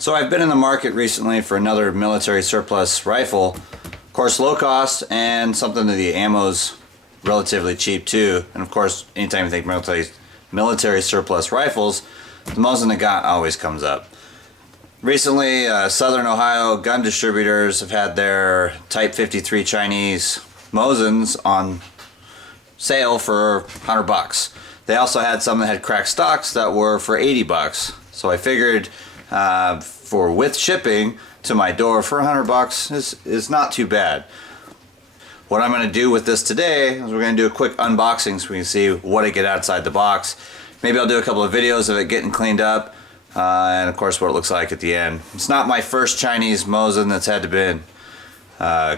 So I've been in the market recently for another military surplus rifle. Of course, low cost and something that the ammo's relatively cheap too. And of course, anytime you think military surplus rifles, the Mosin Nagant always comes up. Recently, Southern Ohio gun distributors have had their Type 53 Chinese Mosins on sale for $100. They also had some that had cracked stocks that were for $80. So I figured for with shipping to my door for $100 is not too bad. What I'm going to do with this today is we're going to do a quick unboxing so we can see what I get outside the box. Maybe I'll do a couple of videos of it getting cleaned up, and of course what it looks like at the end. It's not my first Chinese Mosin that's had to been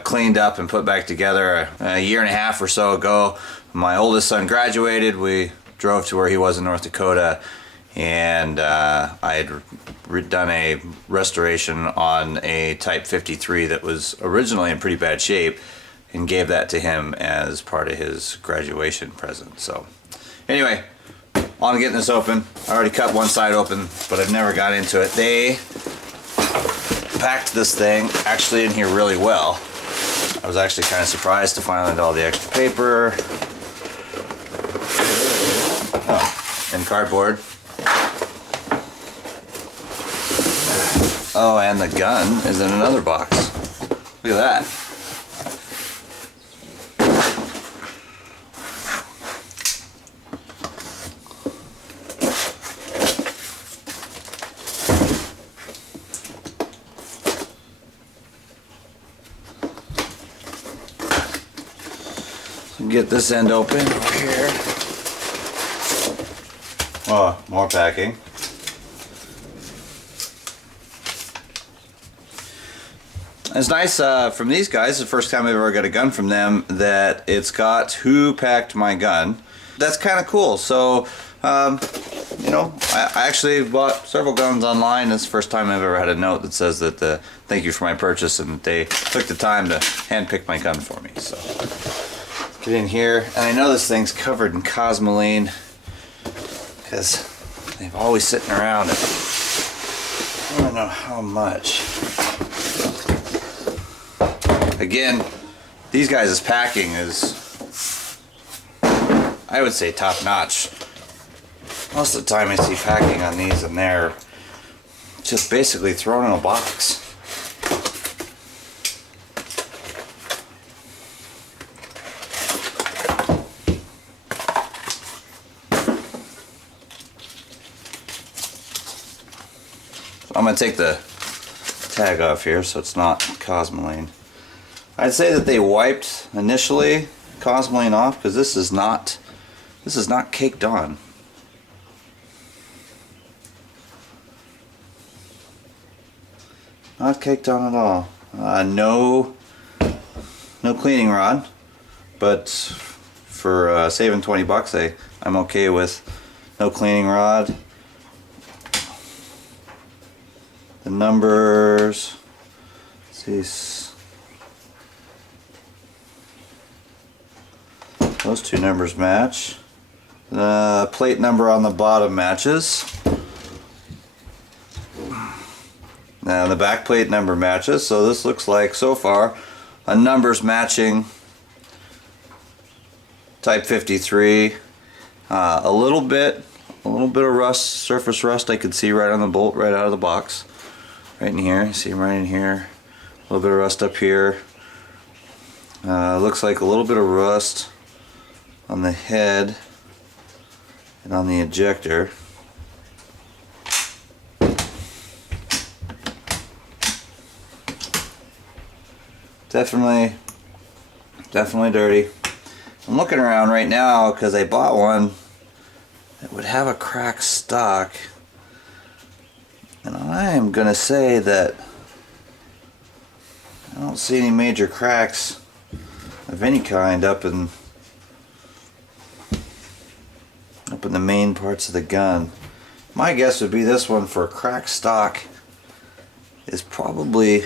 cleaned up and put back together. A year and a half or so ago, my oldest son graduated. We drove to where he was in North Dakota, and I had done a restoration on a Type 53 that was originally in pretty bad shape and gave that to him as part of his graduation present. So anyway, on to getting this open. I already cut one side open, but I've never got into it. They packed this thing actually in here really well. I was actually kind of surprised to find all the extra paper. Oh, and cardboard. Oh, and the gun is in another box. Look at that. Get this end open over here. Oh, more packing. It's nice from these guys, the first time I've ever got a gun from them, that it's got who packed my gun. That's kind of cool. So, you know, I actually bought several guns online. It's the first time I've ever had a note that says that thank you for my purchase, and that they took the time to handpick my gun for me. So, get in here, and I know this thing's covered in cosmoline because they've always sitting around. I don't know how much. Again, these guys' packing is, I would say, top notch. Most of the time I see packing on these and they're just basically thrown in a box. So I'm going to take the tag off here so it's not cosmoline. I'd say that they wiped initially cosmoline off because this is not caked on. Not caked on at all. No cleaning rod, but for saving $20, I'm okay with no cleaning rod. The numbers. Let's see. Those two numbers match. The plate number on the bottom matches. Now the back plate number matches, so this looks like so far a numbers matching Type 53. A little bit of rust, surface rust I could see right on the bolt right out of the box. Right in here, you see right in here. A little bit of rust up here. Looks like a little bit of rust on the head and on the ejector. Definitely dirty. I'm looking around right now because I bought one that would have a cracked stock, and I am gonna say that I don't see any major cracks of any kind up in the main parts of the gun. My guess would be this one for a cracked stock is probably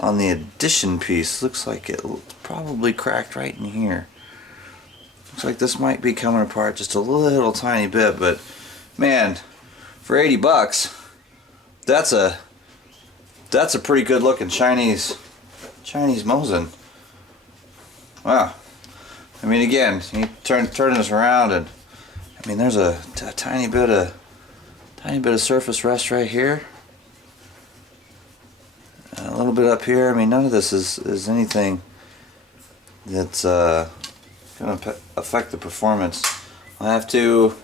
on the addition piece. Looks like it probably cracked right in here. Looks like this might be coming apart just a little tiny bit, but man, for $80, that's a that's a pretty good looking Chinese Mosin. Wow. I mean, again, you turn this around, and I mean, there's a tiny bit of surface rust right here. A little bit up here. I mean, none of this is anything that's going to affect the performance. I'll have to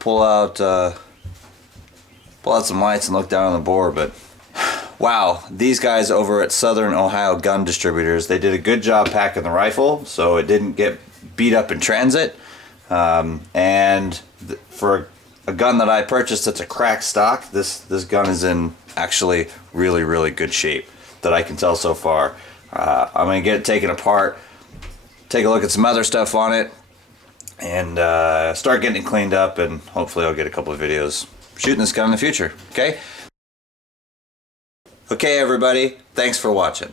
pull out some lights and look down on the bore, but wow, these guys over at Southern Ohio Gun Distributors, they did a good job packing the rifle so it didn't get beat up in transit. And for a gun that I purchased that's a cracked stock, this gun is in actually really good shape that I can tell so far. I'm going to get it taken apart, take a look at some other stuff on it, and start getting it cleaned up, and hopefully I'll get a couple of videos shooting this gun in the future. Okay everybody, thanks for watching.